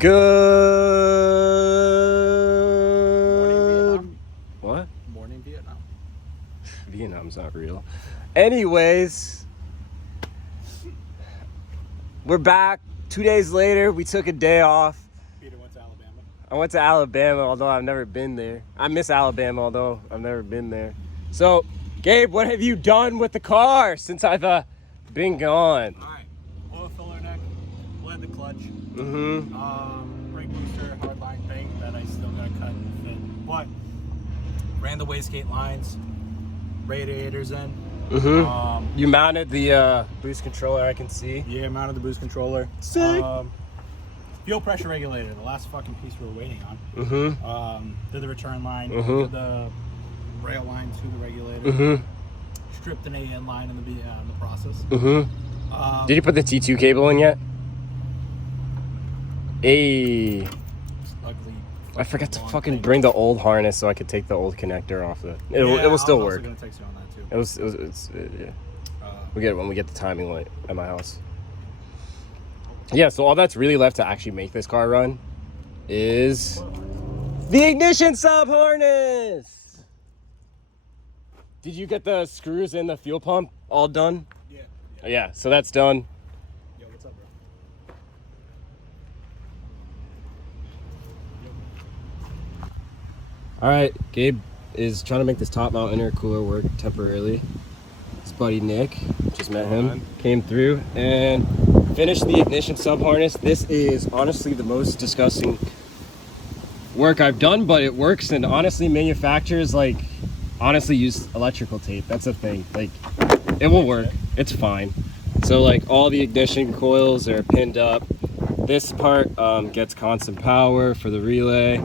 Good. What? Morning Vietnam. Vietnam's not real. Anyways, we're back. 2 days later, we took a day off. Peter went to Alabama. I went to Alabama, although I've never been there. I miss Alabama, although I've never been there. So, Gabe, what have you done with the car since I've been gone? All right, oil filler neck, blend the clutch. Mm-hmm. Brake booster, hardline paint that I still gotta cut and fit. But ran the wastegate lines, radiators in. Mm-hmm. You mounted the boost controller, I can see. Yeah, mounted the boost controller. Sick. Fuel pressure regulator, the last fucking piece we were waiting on. Mm-hmm. Did the return line, Mm-hmm. did the rail line to the regulator. Mm-hmm. Stripped an AN line in the process. Mm-hmm. Did you put the T2 cable in yet? Ugly. I forgot to fucking bring the old harness so I could take the old connector off the. It will still work. Gonna text you on that too. Yeah. We'll get it when we get the timing light at my house. Yeah, so all that's really left to actually make this car run is the ignition sub harness. Did you get the screws in the fuel pump all done? Yeah. Yeah, so that's done. Yo, what's up, bro? All right, Gabe is trying to make this top mount intercooler work temporarily. His buddy Nick, just met him, came through and finished the ignition sub harness. This is honestly the most disgusting work I've done, but it works. And honestly, manufacturers honestly use electrical tape. That's a thing. It will work. It's fine. So all the ignition coils are pinned up. This part gets constant power for the relay.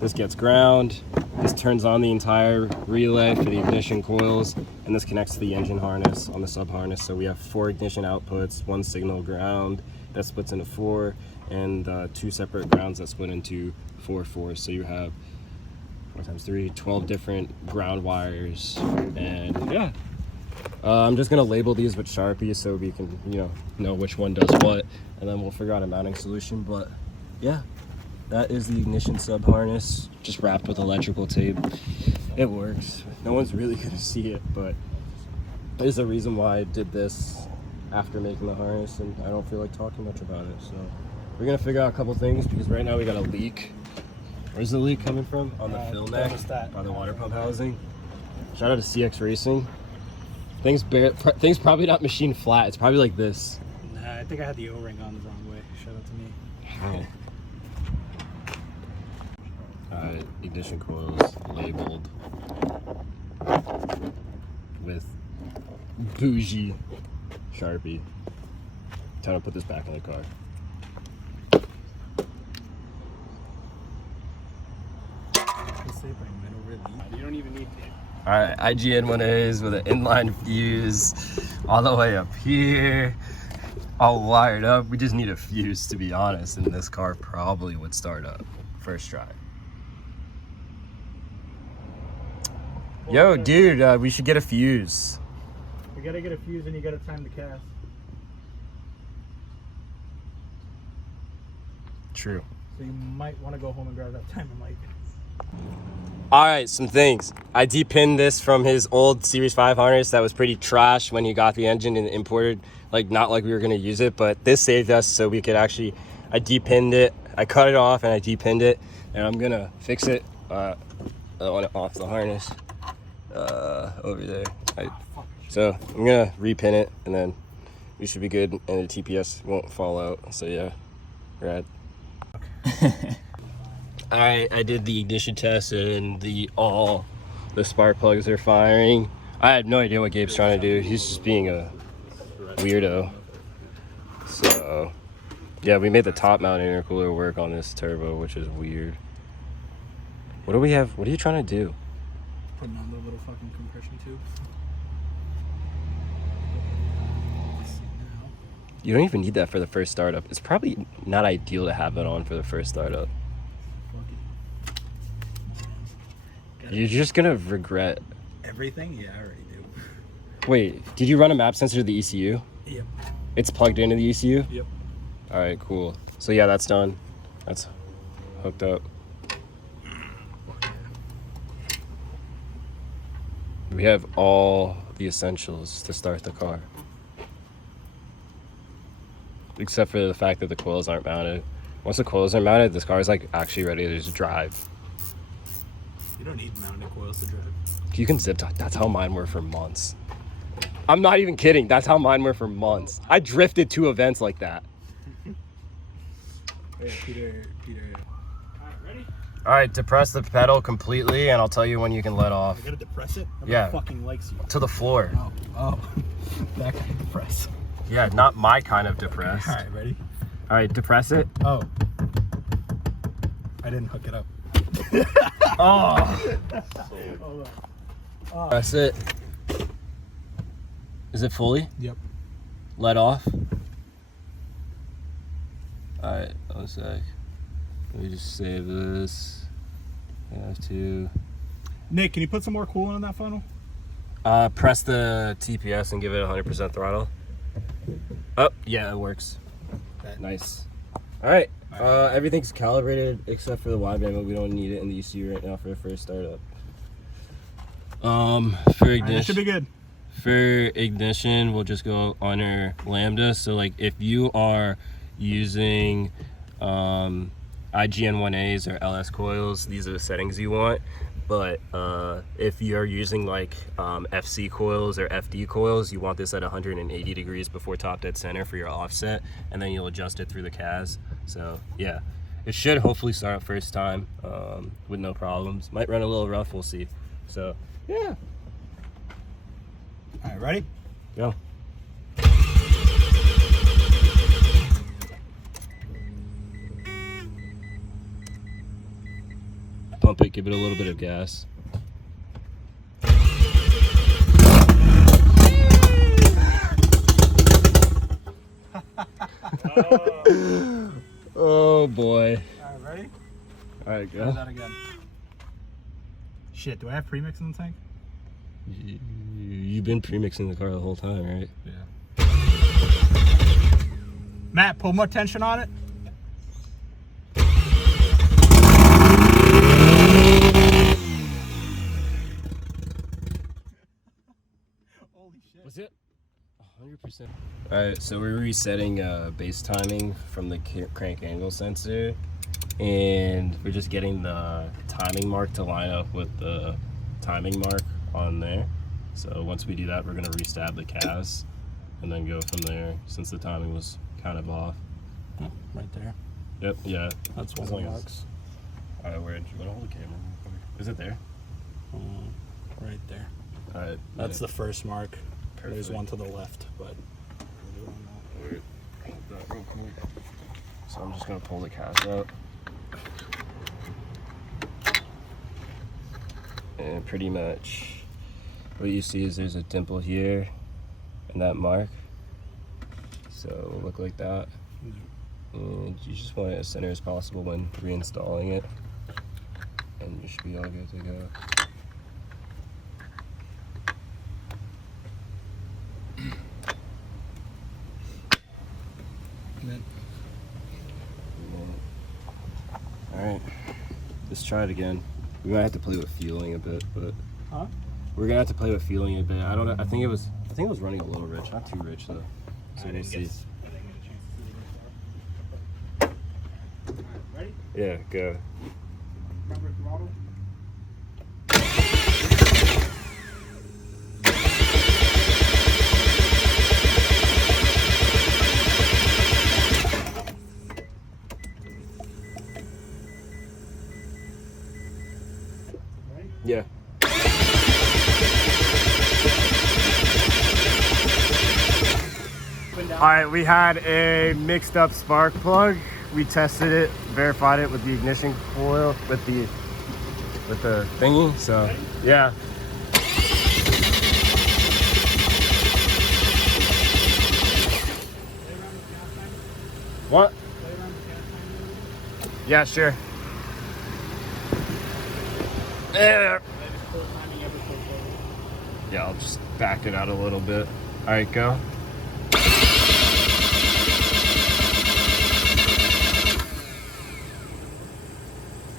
This gets ground. This turns on the entire relay for the ignition coils, and this connects to the engine harness on the sub harness. So we have 4 ignition outputs, 1 signal ground that splits into 4, and 2 separate grounds that split into 4 4. So you have 4 times 3, 12 different ground wires, and yeah. I'm just gonna label these with Sharpie so we can, know which one does what, and then we'll figure out a mounting solution. But yeah. That is the ignition sub harness, just wrapped with electrical tape. It works. No one's really gonna see it, but there's a reason why I did this after making the harness, and I don't feel like talking much about it. So we're gonna figure out a couple things, because right now we got a leak. Where's the leak coming from? On the fill neck by the water pump housing. Shout out to CX Racing. Things probably not machined flat. It's probably like this. Nah, I think I had the O-ring on the wrong way. Shout out to me. How? Ignition coils labeled with bougie Sharpie. Time to put this back in the car. You don't even need tape. Alright, IGN 1As with an inline fuse all the way up here, all wired up. We just need a fuse, to be honest, and this car probably would start up first try. Yo, dude, we should get a fuse. You gotta get a fuse and you gotta time the cast. True. So you might want to go home and grab that timer mic. Alright, some things. I depinned this from his old Series 5 harness that was pretty trash when he got the engine and imported. Not like we were going to use it, but this saved us so we could actually... I depinned it. I cut it off and I depinned it. And I'm going to fix it I want it off the harness. Over there. So I'm gonna repin it and then we should be good and the TPS won't fall out. So yeah, rad. Alright, I did the ignition test and the spark plugs are firing. I had no idea what Gabe's trying to do. He's just being a weirdo. So yeah, we made the top mount intercooler work on this turbo, which is weird. What do we have? What are you trying to do? Putting on the little fucking compression tube. You don't even need that for the first startup. It's probably not ideal to have it on for the first startup. You're just gonna regret everything? Yeah, I already do. Wait, did you run a map sensor to the ECU? Yep. It's plugged into the ECU? Yep. Alright, cool. So yeah, that's done. That's hooked up. We have all the essentials to start the car. Except for the fact that the coils aren't mounted. Once the coils are mounted, this car is like actually ready to just drive. You don't need mounted coils to drive. You can zip tie. That's how mine were for months. I'm not even kidding. That's how mine were for months. I drifted 2 events like that. Yeah, Peter. All right, ready? All right, depress the pedal completely, and I'll tell you when you can let off. I gotta depress it? Yeah. Fucking likes you. To the floor. Oh. That kind of depress. Yeah, not my kind of depressed. All right, ready? All right, depress it. Oh. I didn't hook it up. Oh. Press it. Is it fully? Yep. Let off. Alright, 1 sec. Let me just save this. I have to. Nick, can you put some more coolant in that funnel? Press the TPS and give it 100% throttle. Oh, yeah, it works. Okay. Nice. Alright, everything's calibrated except for the wideband, but we don't need it in the ECU right now for the first startup. For ignition. That should be good. For ignition, we'll just go under lambda. So like if you are using IGN1As or LS coils, these are the settings you want. But if you're using like FC coils or FD coils, you want this at 180 degrees before top dead center for your offset, and then you'll adjust it through the CAS. So yeah, it should hopefully start up first time with no problems. Might run a little rough, we'll see. So yeah. All right, ready? Go. Pump it, give it a little bit of gas. Oh boy. All right, ready? All right, Try go. that again. Shit, do I have premix in the tank? You've been premixing the car the whole time, right? Yeah. Matt, pull more tension on it. Holy shit. Was it? 100%. Alright, so we're resetting base timing from the crank angle sensor, and we're just getting the timing mark to line up with the timing mark on there. So once we do that, we're going to restab the CAS and then go from there, since the timing was kind of off. Right there. Yep, yeah. That's one As of long the as- marks. Alright, where did you want to hold the camera real quick? Is it there? Right there. Alright. That's the first mark. There's Perfect. one to the left, but Wait, hold that real quick. So I'm just going to pull the CAS out. And pretty much what you see is there's a dimple here and that mark. So it'll look like that. And you just want it as center as possible when reinstalling it. And you should be all good to go. Alright, let's try it again. We might have to play with fueling a bit, but Huh? we're gonna have to play with fueling a bit. I don't know. I think it was running a little rich, not too rich though. So we'll see. Ready? Yeah, go. Remember throttle? Yeah. Alright, we had a mixed up spark plug. We tested it, verified it with the ignition coil, with the thingy, so yeah. What? Yeah, sure. There. Yeah, I'll just back it out a little bit. Alright, go.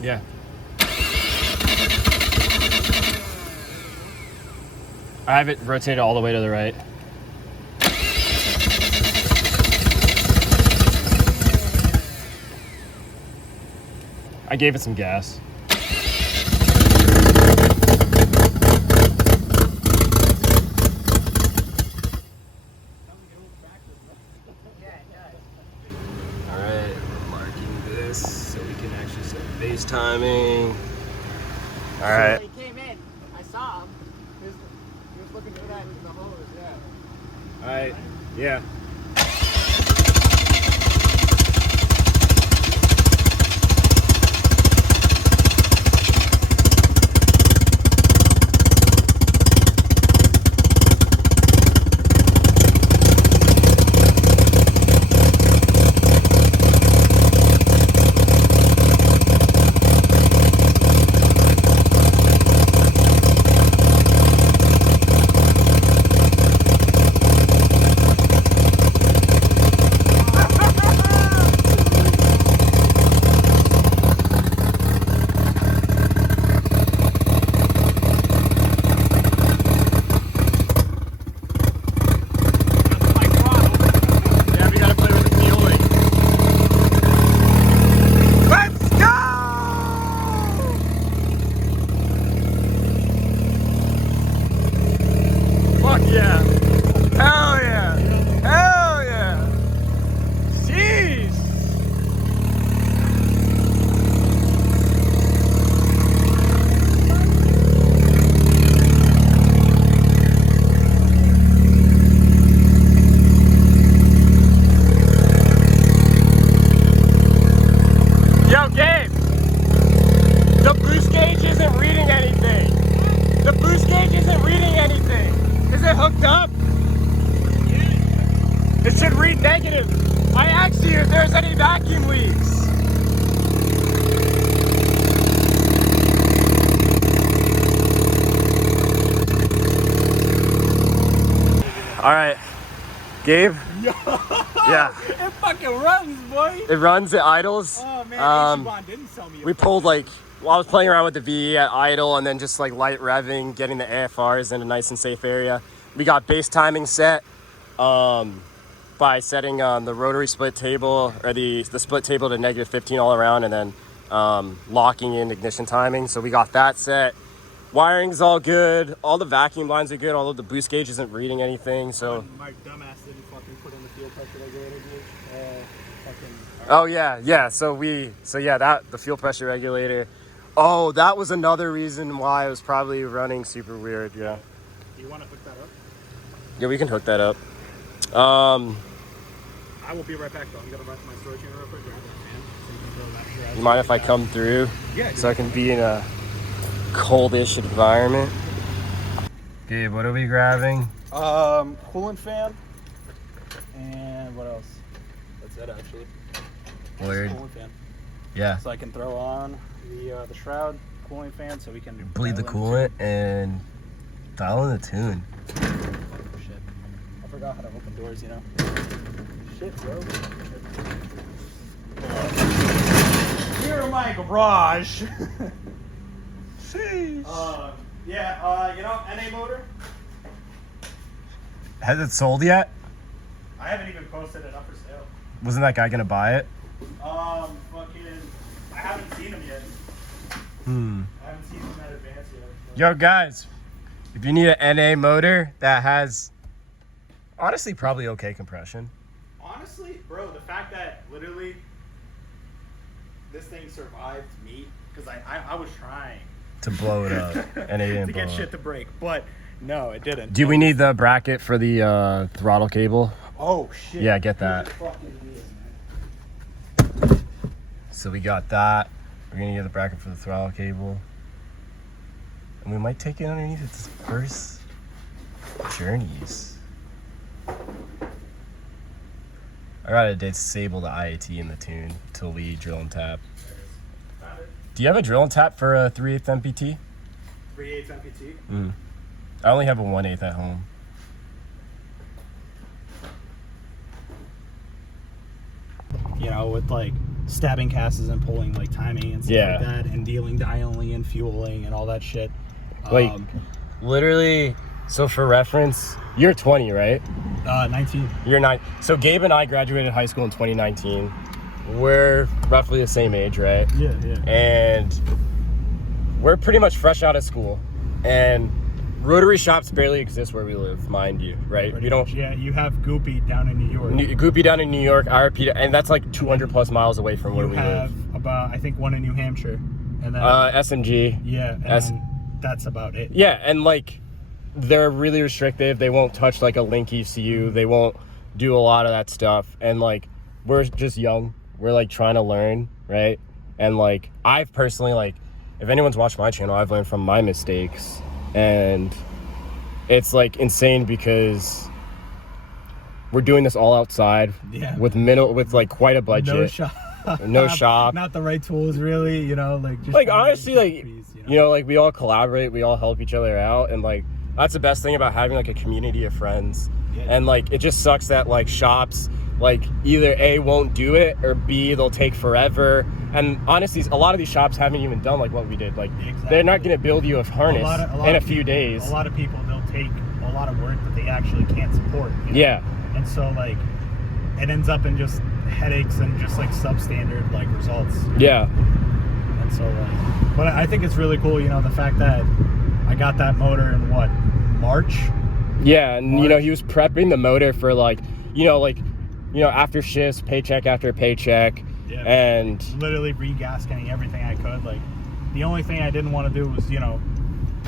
Yeah. I have it rotated all the way to the right. I gave it some gas. Alright, we're marking this so we can actually set base timing. Alright. He came in, I saw him. He was looking for that in the hose, yeah. Alright, yeah. Yo, Gabe! The boost gauge isn't reading anything. The boost gauge isn't reading anything. Is it hooked up? It should read negative. I asked you if there's any vacuum leaks. All right, Gabe. Yeah. It fucking runs, boy. It runs, it idles. Oh man, Ichiban didn't sell me. We pulled like, well, I was playing around with the VE at idle and then just like light revving, getting the AFRs in a nice and safe area. We got base timing set by setting the rotary split table or the split table to -15 all around and then locking in ignition timing. So we got that set. Wiring's all good. All the vacuum lines are good, although the boost gauge isn't reading anything. So My dumbass didn't fucking put in the fuel pressure regulator, dude. oh yeah. So that the fuel pressure regulator. Oh, that was another reason why it was probably running super weird. Yeah. Do you want to hook that up? Yeah, we can hook that up. I will be right back though. I'm gonna run to my storage unit real quick, grab that fan, so you can throw that shit. You mind if I come through? Yeah. So I can be in a coldish environment. Gabe, what are we grabbing? Coolant fan. And what else? That's it actually. Word. Coolant fan. Yeah. So I can throw on the shroud cooling fan so we can Bleed the dial in coolant and dial in the tune. Oh, shit. I forgot how to open doors, you know. Shit, bro. Here in my garage. Sheesh. Yeah, you know, NA motor. Has it sold yet? I haven't even posted it up for sale. Wasn't that guy gonna buy it? Fucking, I haven't seen him yet. I haven't seen him at advance yet. Yo, guys, if you need an NA motor that has, honestly, probably okay compression. Honestly, bro, the fact that literally this thing survived me, because I was trying To blow it up. And it didn't to get blow shit up. to break, but no, it didn't. Do we need the bracket for the throttle cable? Oh shit. Yeah, get that. So we got that. We're gonna get the bracket for the throttle cable. And we might take it underneath its first journeys. I gotta disable the IAT in the tune until we drill and tap. Do you have a drill and tap for a 3/8 MPT? 3/8 MPT. I only have a 1/8 at home. You know, with like stabbing casts and pulling like timing and stuff like that, and dealing dialing and fueling and all that shit. Like literally. So for reference, you're 20, right? 19. You're 9. So Gabe and I graduated high school in 2019. We're roughly the same age, right? Yeah. And we're pretty much fresh out of school, and rotary shops barely exist where we live, mind you, right? Pretty we don't. much, yeah, you have Goopy down in New York. Goopy down in New York, IRP, and that's like 200 plus miles away from where we live. You have about, I think, one in New Hampshire, and then SMG. Yeah, and that's about it. Yeah, and like they're really restrictive. They won't touch like a link ECU. They won't do a lot of that stuff, and like we're just young. We're like trying to learn, right? And like I've personally, like, if anyone's watched my channel, I've learned from my mistakes, and it's like insane because we're doing this all outside with like quite a budget. No shop. Not the right tools, really, you know, like just like honestly, like you know, like we all collaborate, we all help each other out, and like that's the best thing about having like a community of friends. And like it just sucks that like shops like either A, won't do it, or B, they'll take forever. And honestly, a lot of these shops haven't even done like what we did. Like they're not going to build you a harness in a few days. A lot of people, they'll take a lot of work that they actually can't support, you know? Yeah. And so like it ends up in just headaches and just like substandard like results. Yeah. And so like, but I think it's really cool, you know, the fact that I got that motor in what, March? Yeah, and you know, he was prepping the motor for like after shifts, paycheck after paycheck. Yeah, and literally regasketing everything I could. Like the only thing I didn't want to do was, you know,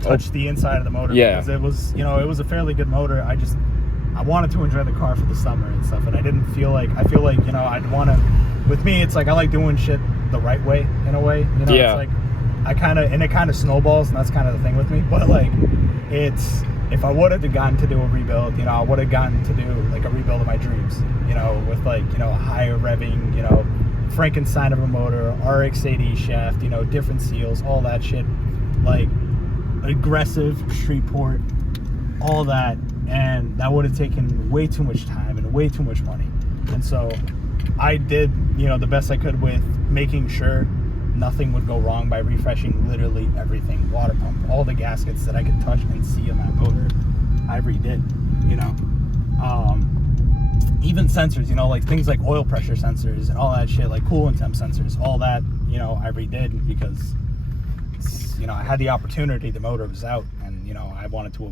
touch the inside of the motor, because it was, you know, it was a fairly good motor. I wanted to enjoy the car for the summer and stuff, and I feel like, you know, I'd want to, with me, it's like I like doing shit the right way, in a way, you know. It's like it kind of snowballs, and that's kind of the thing with me. But like if I would have gotten to do a rebuild, you know, I would have gotten to do like a rebuild of my dreams, you know, with like, you know, higher revving, you know, Frankenstein of a motor, RX-7 shaft, you know, different seals, all that shit, like aggressive street port, all that, and that would have taken way too much time and way too much money. And so I did, you know, the best I could with making sure nothing would go wrong by refreshing literally everything. Water pump, all the gaskets that I could touch and see on that motor, I redid, you know. Even sensors, you know, like things like oil pressure sensors and all that shit, like coolant temp sensors, all that, you know, I redid because, you know, I had the opportunity, the motor was out, and, you know, I wanted to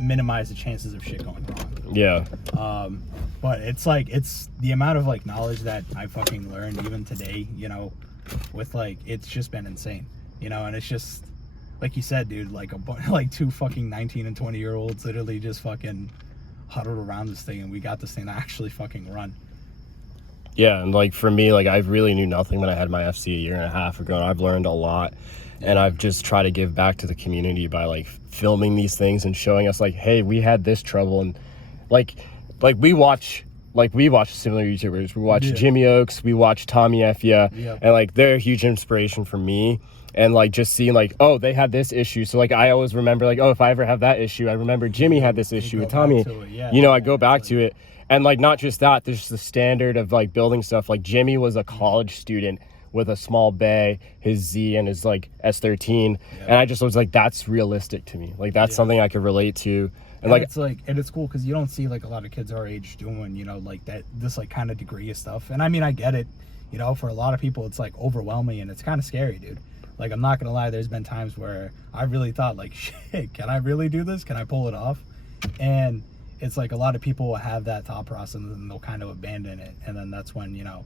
minimize the chances of shit going wrong. Yeah. But it's like, it's the amount of like knowledge that I fucking learned even today, you know, with like, it's just been insane, you know. And it's just like you said, dude, like like two fucking 19 and 20-year-olds literally just fucking huddled around this thing, and we got this thing to actually fucking run. Yeah, and like for me, like I really knew nothing when I had my FC a year and a half ago, and I've learned a lot. And I've just tried to give back to the community by like filming these things and showing us like, hey, we had this trouble. And like we watch similar YouTubers. We watch Jimmy Oaks, we watch Tommy Effia, and like they're a huge inspiration for me. And like just seeing like, oh, they had this issue, so like I always remember like, oh, if I ever have that issue, I remember Jimmy had this issue with Tommy. You know, I go back to it. And like not just that, there's the standard of like building stuff. Like Jimmy was a college student with a small bay, his Z and his like S13, and I just was like, that's realistic to me. Like that's something I could relate to. And like it's cool because you don't see like a lot of kids our age doing, you know, like that, this like kind of degree of stuff. And I mean, I get it, you know, for a lot of people it's like overwhelming and it's kind of scary, dude. Like I'm not gonna lie, there's been times where I really thought like, shit, can I really do this? Can I pull it off? And it's like a lot of people will have that thought process and they'll kind of abandon it, and then that's when, you know,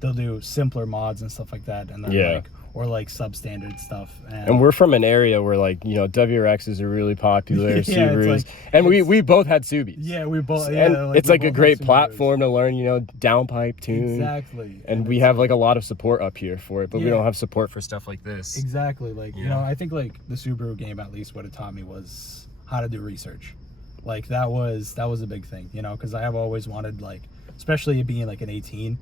they'll do simpler mods and stuff like that, and then like, or like substandard stuff. And we're from an area where like, you know, WRXs are really popular, Subarus, and we both had Subis. Yeah, we both. And like, it's like a great platform to learn, you know, downpipe tune. Exactly. And we have like a lot of support up here for it, but we don't have support for stuff like this. Exactly. Like, you know, I think like the Subaru game, at least what it taught me was how to do research. Like that was a big thing, you know, because I have always wanted, like, especially it being like an 18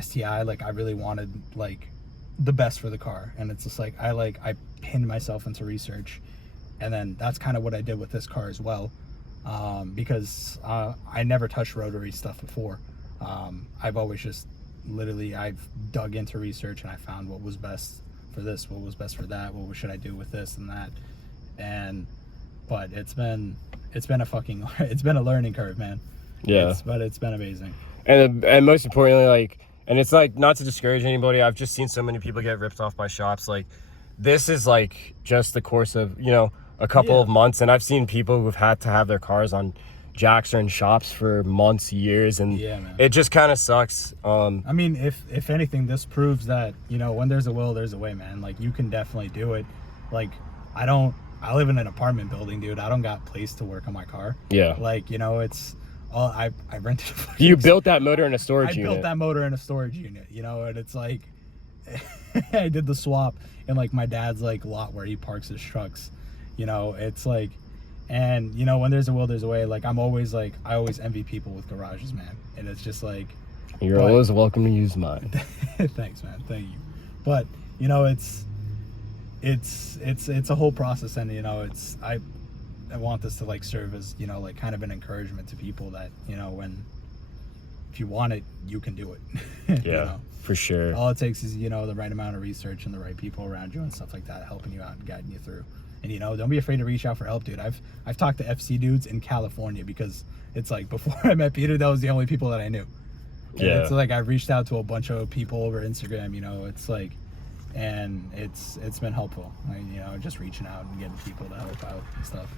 STI, like I really wanted like the best for the car. And it's just like I pinned myself into research, and then that's kind of what I did with this car as well, because I never touched rotary stuff before. I've always just literally I've dug into research and I found what was best for this, what was best for that, what should I do with this and that. But it's been a learning curve, man. Yeah. But it's been amazing. And most importantly, like, and it's like, not to discourage anybody, I've just seen so many people get ripped off by shops. Like, this is like just the course of, you know, a couple of months, and I've seen people who've had to have their cars on jacks or in shops for months, years, and it just kind of sucks. I mean, if anything, this proves that, you know, when there's a will, there's a way, man. Like, you can definitely do it. Like, I live in an apartment building, dude. I don't got place to work on my car. Yeah. Like, you know, it's all I rented. You built that motor in a storage unit. I built that motor in a storage unit, you know, and it's like I did the swap in like my dad's like lot where he parks his trucks. You know, it's like, and you know, when there's a will, there's a way. Like, I always envy people with garages, man. And it's just like, you're always welcome to use mine. Thanks, man. Thank you. But you know, it's a whole process, and you know, I want this to like serve as, you know, like kind of an encouragement to people that, you know, if you want it, you can do it. Yeah, you know? For sure. All it takes is, you know, the right amount of research and the right people around you and stuff like that, helping you out and guiding you through. And you know, don't be afraid to reach out for help, dude. I've talked to FC dudes in California, because it's like, before I met Peter, that was the only people that I knew. And it's like, I reached out to a bunch of people over Instagram, you know, it's like, and it's been helpful, you know, just reaching out and getting people to help out and stuff.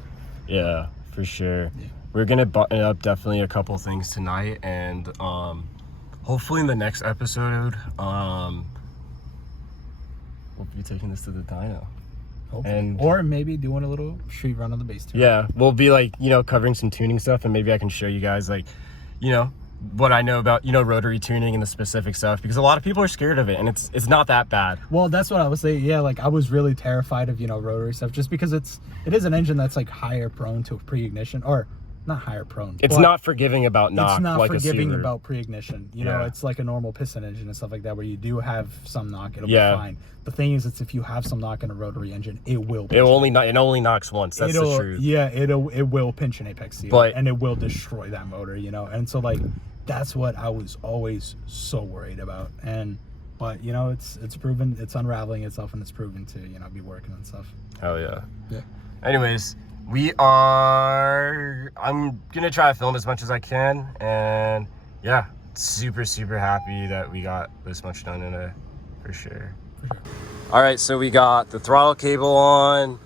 Yeah, for sure. Yeah. We're gonna button up definitely a couple things tonight, and hopefully in the next episode we'll be taking this to the dyno. And or maybe doing a little street run on the base too. Yeah, we'll be like, you know, covering some tuning stuff, and maybe I can show you guys, like, you know, what I know about, you know, rotary tuning and the specific stuff, because a lot of people are scared of it, and it's not that bad. Well, that's what I was saying. Yeah, like, I was really terrified of, you know, rotary stuff, just because it is an engine that's like higher prone to pre-ignition, or not higher prone. It's not forgiving about knock. It's not like forgiving about pre-ignition. You know, it's like a normal piston engine and stuff like that, where you do have some knock. It'll be fine. The thing is, it's if you have some knock in a rotary engine, it will. It only knocks once. That's the truth. Yeah, it will pinch an apex seal, and it will destroy that motor. You know, and so like, that's what I was always so worried about. But you know, it's proven, it's unraveling itself, and it's proven to, you know, be working and stuff. Hell yeah. Yeah. Anyways, I'm gonna try to film as much as I can, and yeah, super happy that we got this much done today, for sure. All right, so we got the throttle cable on,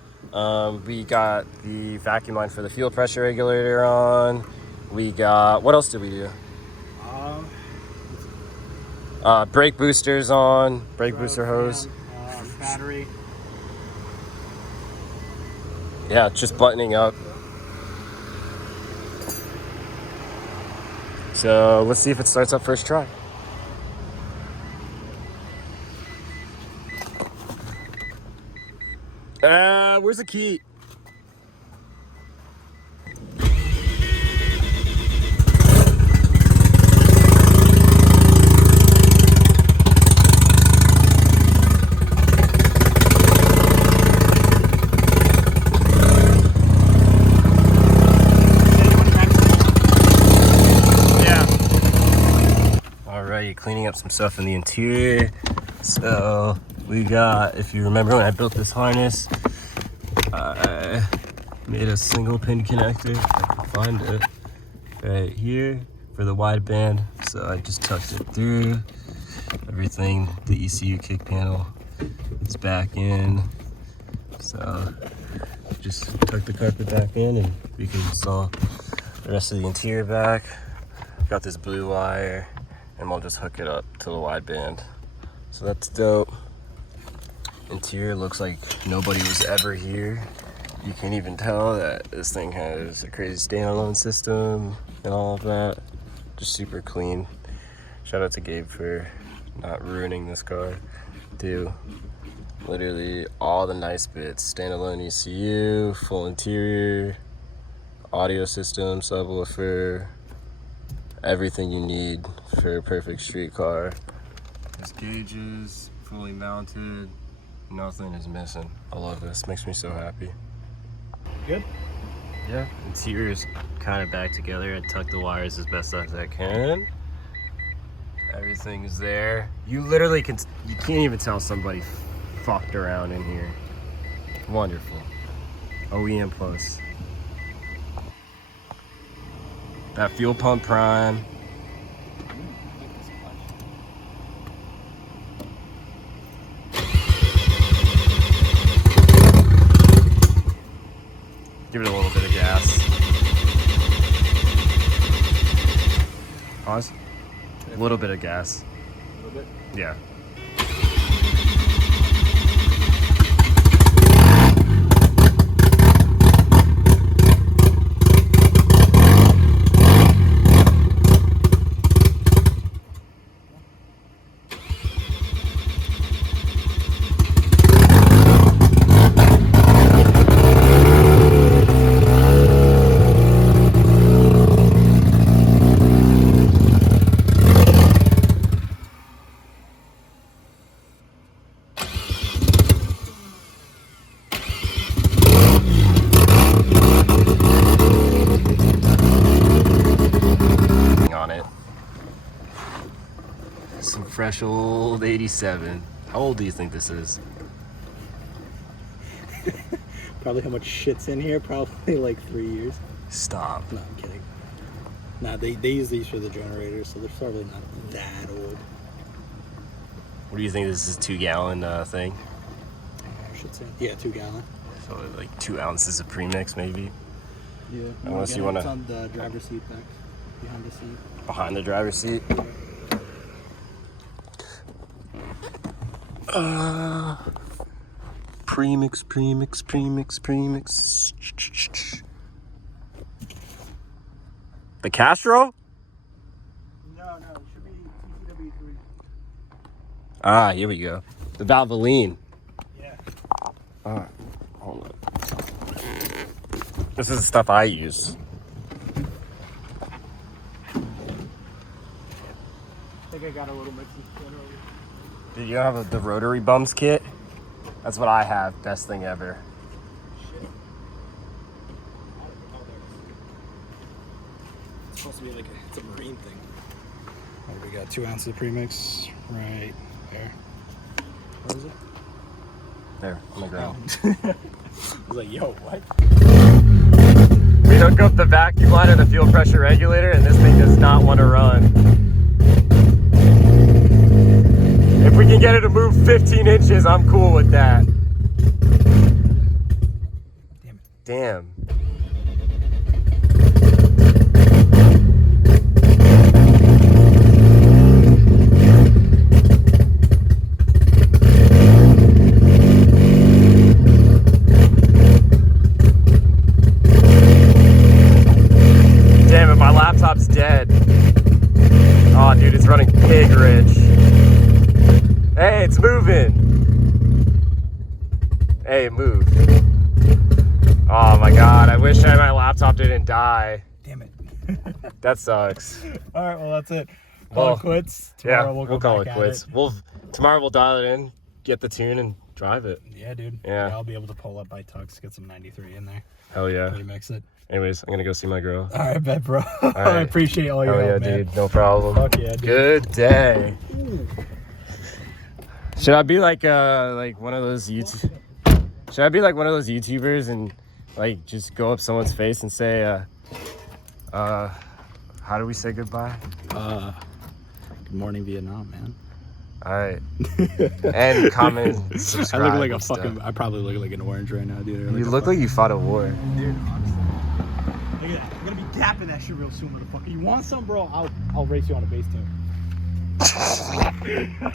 we got the vacuum line for the fuel pressure regulator on, we got, what else did we do? Brake boosters on, brake booster hose, battery. Yeah, just buttoning up. So let's see if it starts up first try. Where's the key? Cleaning up some stuff in the interior. So we got, if you remember when I built this harness, I made a single pin connector, if I can find it, right here for the wideband. So I just tucked it through everything. The ECU kick panel is back in, so just tuck the carpet back in, and we can install the rest of the interior back. Got this blue wire, and we'll just hook it up to the wideband. So that's dope. Interior looks like nobody was ever here. You can even tell that this thing has a crazy standalone system and all of that. Just super clean. Shout out to Gabe for not ruining this car too. Literally all the nice bits. Standalone ECU, full interior, audio system, subwoofer, everything you need for a perfect street car. There's gauges, fully mounted, nothing is missing. I love this, makes me so happy. Good? Yeah, interior is kind of back together. I tucked the wires as best as I can. Everything's there. You literally you can't even tell somebody fucked around in here. Wonderful. OEM plus. That fuel pump prime. Give it a little bit of gas. Pause. A little bit of gas. A little bit? Yeah. Some fresh old 87. How old do you think this is? Probably how much shit's in here? Probably like 3 years. Stop. No, I'm kidding. No, they use these for the generators, so they're probably not that old. What do you think? This is 2 gallon thing? I should say. Yeah, 2 gallon. So like 2 ounces of premix maybe? Yeah. Unless you want to. It's on the driver's seat back behind the seat. Behind the driver's seat? Premix. The Castro? No, it should be TCW3. Ah, here we go. The Valvoline. Yeah. Alright, hold on. This is the stuff I use. I think I got a little mix of splinter over. Did you have the rotary bumps kit? That's what I have. Best thing ever. Shit. It's supposed to be like it's a marine thing. Right, we got 2 ounces of premix right there. What is it? There, on the ground. I was like, yo, what? We hook up the vacuum line and the fuel pressure regulator, and this thing does not want to run. If we can get it to move 15 inches, I'm cool with that. Damn it. Damn. Damn it, my laptop's dead. Oh, dude, it's running pig rich. Hey, it's moving. Hey, it moved. Oh my god, I wish my laptop didn't die. Damn it. That sucks. Alright, well that's it. Call it quits. Tomorrow We'll call it quits. Tomorrow we'll dial it in, get the tune, and drive it. Yeah, dude. Yeah. I'll be able to pull up by Tux, get some 93 in there. Hell yeah. Remix it. Anyways, I'm gonna go see my girl. Alright, bet, bro. Right. I appreciate all your help, man. Dude. No problem. Fuck yeah, dude. Good day. Should I be like one of those Should I be like one of those YouTubers and like just go up someone's face and say, how do we say goodbye? Good morning, Vietnam, man. All right. And comment, subscribe. I look like a fucking. I probably look like an orange right now, dude. You look like you fought a war. Dude, honestly. Look at that. I'm gonna be gapping that shit real soon, motherfucker. You want some, bro? I'll race you on a base tune.